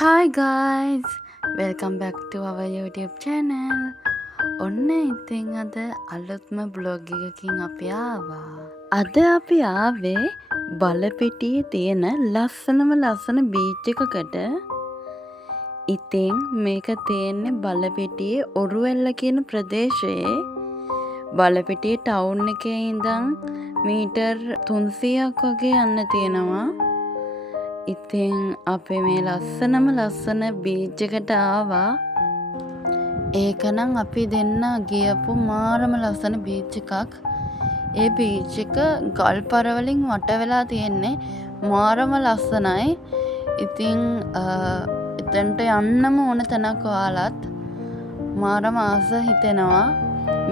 Hi guys, welcome back to our YouTube channel. ඔන්න ඉතින් අද අලුත්ම බ්ලොග් එකකින් අපි ආවා. අද අපි ආවේ බලපිටියේ තියෙන ලස්සන බීච් එකකට. ඉතින් මේක තියෙන්නේ බලපිටියේ ඔරුවෙල්ල කියන ප්‍රදේශයේ. බලපිටියේ ටවුන් එකේ ඉඳන් මීටර් 300ක් වගේ යන්න තියෙනවා. ඉතින් අපි මේ ලස්සන බීච් එකට ආවා. ඒකනම් අපි දෙන්න ගියපු මාරම ලස්සන බීච් එකක්. ඒ බීච් එක ගල් පරවලින් වට වෙලා තියෙන්නේ. මාරම ලස්සනයි. ඉතින් එතනට යන්නම ඕන තැනක් ඔයාලත්. මාරම ආස හිතෙනවා.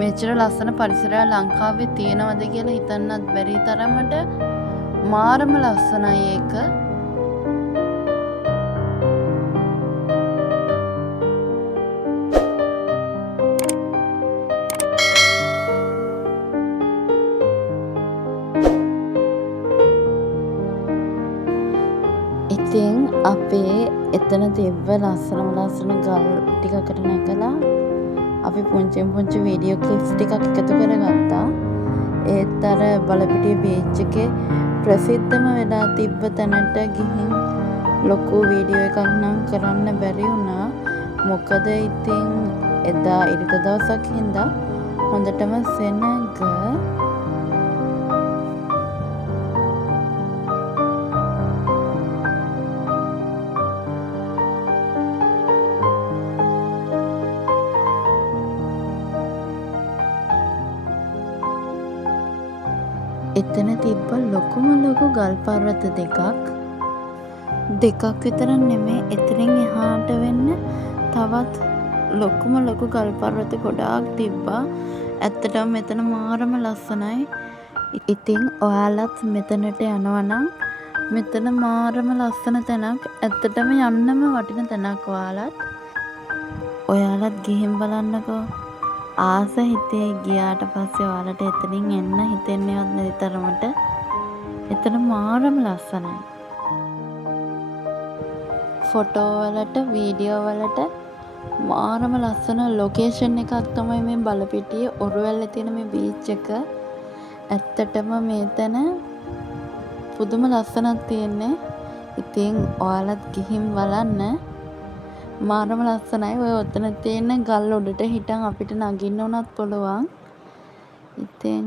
මෙච්චර ලස්සන පරිසරයක් ලංකාවේ තියෙනවද කියලා හිතන්නත් බැරි තරමට මාරම ලස්සනයි ඒක. ඉතින් අපේ එතන තිබ්බ ලස්සන ගල් ටිකකට නැකලා අපි පුංචි වීඩියෝ ක්ලිප්ස් ටිකක් එකතු කරගත්තා. ඒත් අර බලපිටියේ බීච් එකේ ප්‍රසිද්ධම වෙලා තිබ්බ තැනට ගිහින් ලොකු වීඩියෝ එකක් නම් කරන්න බැරි වුණා. මොකද ඉතින් එදා ඉරිද දවසක් හින්දා හොඳටම සෙනග. එතන තිබ්බ ලොකු ගල් පර්වත දෙකක් විතර නෙමේ. එතනින් එහාට වෙන්න තවත් ලොකු ගල් පර්වත ගොඩාක් තිබ්බා. ඇත්තටම මෙතන මාරම ලස්සනයි. ඉතින් ඔයාලත් මෙතනට යනවා නම් මෙතන මාරම ලස්සන තැනක්. ඇත්තටම යන්නම වටින තැනක් ඔයාලත් ගිහින් බලන්නකෝ. ආස හිතේ ගියාට පස්සේ ඔයාලට එතනින් එන්න හිතෙන්නේවත් නැති තරමට එතන මාරම ලස්සනයි. ෆොටෝ වලට වීඩියෝ වලට මාරම ලස්සන ලොකේෂන් එකක් තමයි මේ බලපිටියේ ඔරුවැල්ලේ තියෙන මේ බීච් එක. ඇත්තටම මේ තැන පුදුම ලස්සනක් තියෙන්නේ. ඉතින් ඔයාලත් ගිහින් බලන්න. මාරම ලස්සනයි. ඔය ඔතන තියෙන ගල් උඩට හිටන් අපිට නගින්න උනත් පුළුවන්. ඉතින්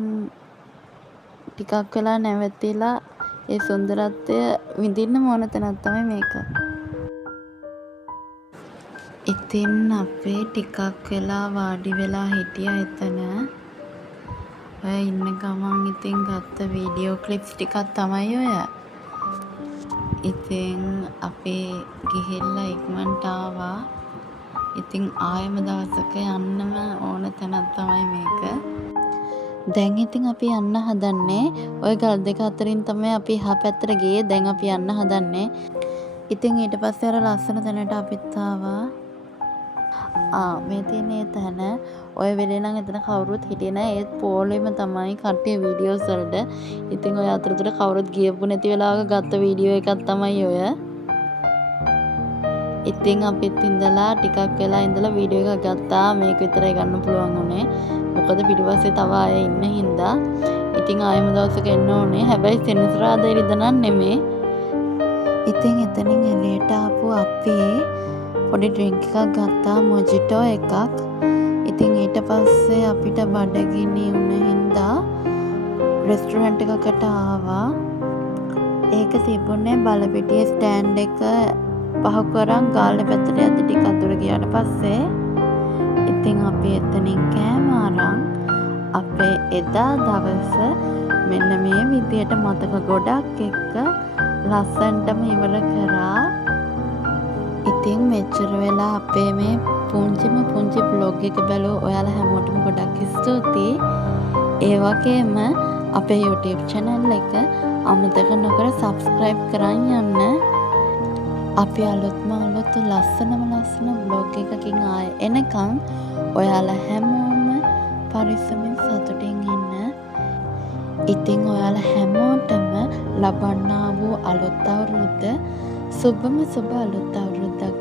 ටිකක් වෙලා නැවතිලා ඒ සුන්දරත්වය විඳින්න ඕන තැනක් තමයි මේක. ඉතින් අපි ටිකක් වෙලා වාඩි වෙලා හිටියා එතන. ඔය ඉන්න ගමන් ඉතින් ගත්ත වීඩියෝ ක්ලිප්ස් ටිකක් තමයි ඔය. ඉතින් අපි ගිහිල්ලා ඉක්මනට ආවා. ඉතින් ආයෙම දවසක යන්නම ඕන තැනක් තමයි මේක. දැන් ඉතින් අපි යන්න හදන්නේ. ওই ගල් දෙක අතරින් තමයි අපි එහා පැත්තට ගියේ. දැන් අපි යන්න හදන්නේ. ඉතින් ඊට පස්සේ අර ලස්සන තැනට අපිත් ආවා. මේ තියෙන තැන ඔය වෙලේ නම් එතන කවුරුත් හිටියේ නැහැ. ඒත් පොළොෙම තමයි කට්ටිය වීඩියෝස් වලට. ඉතින් ඔය අතරතුර කවුරුත් ගියපු නැති වෙලාවක ගත්ත වීඩියෝ එකක් තමයි ඔය. ඉතින් අපිත් ඉඳලා ටිකක් වෙලා ඉඳලා වීඩියෝ එකක් ගත්තා. මේක විතරයි ගන්න පුළුවන් උනේ. මොකද පිටිපස්සේ තව අය ඉන්න හින්දා. ඉතින් ආයෙම දවසක එන්න ඕනේ. හැබැයි සෙනසුරාදා ඉරිදා නම් නෙමෙයි. ඉතින් එතනින් එළියට ආපු අපි පොඩි ඩ්‍රින්ක් එකක් ගත්තා, මොජිටෝ එකක්. ඉතින් ඊට පස්සේ අපිට බඩගිනි වුණ හින්දා රෙස්ටොරන්ට් එකකට ආවා. ඒක තිබුණේ බලපිටියේ ස්ටෑන්ඩ් එක පහ කරන් ගාල්ලේ පැත්තට යද්දි ටිකක් දුර ගියාට පස්සේ ඉතින් අපි එතනින් කෑම අරන් අපේ එදා දවස මෙන්න මේ විදියට මතක ගොඩක් එක්ක ලස්සනටම ඉවර කරා. ඉතින් මෙච්චර වෙලා අපේ මේ පුංචි බ්ලොග් එක බලෝ ඔයාලා හැමෝටම ගොඩක් ස්තුතියි. ඒ වගේම අපේ YouTube channel එක අමතක නොකර subscribe කරන් යන්න. අපි අලුත් ලස්සන බ්ලොග් එකකින් ආයෙ එනකන් ඔයාලා හැමෝම පරිස්සමෙන් සතුටින් ඉන්න. ඉතින් ඔයාලා හැමෝටම ලබන්නා වූ අලුත් අවුරුද්ද සුබම සුබ අලුත් අවුරුද්දක්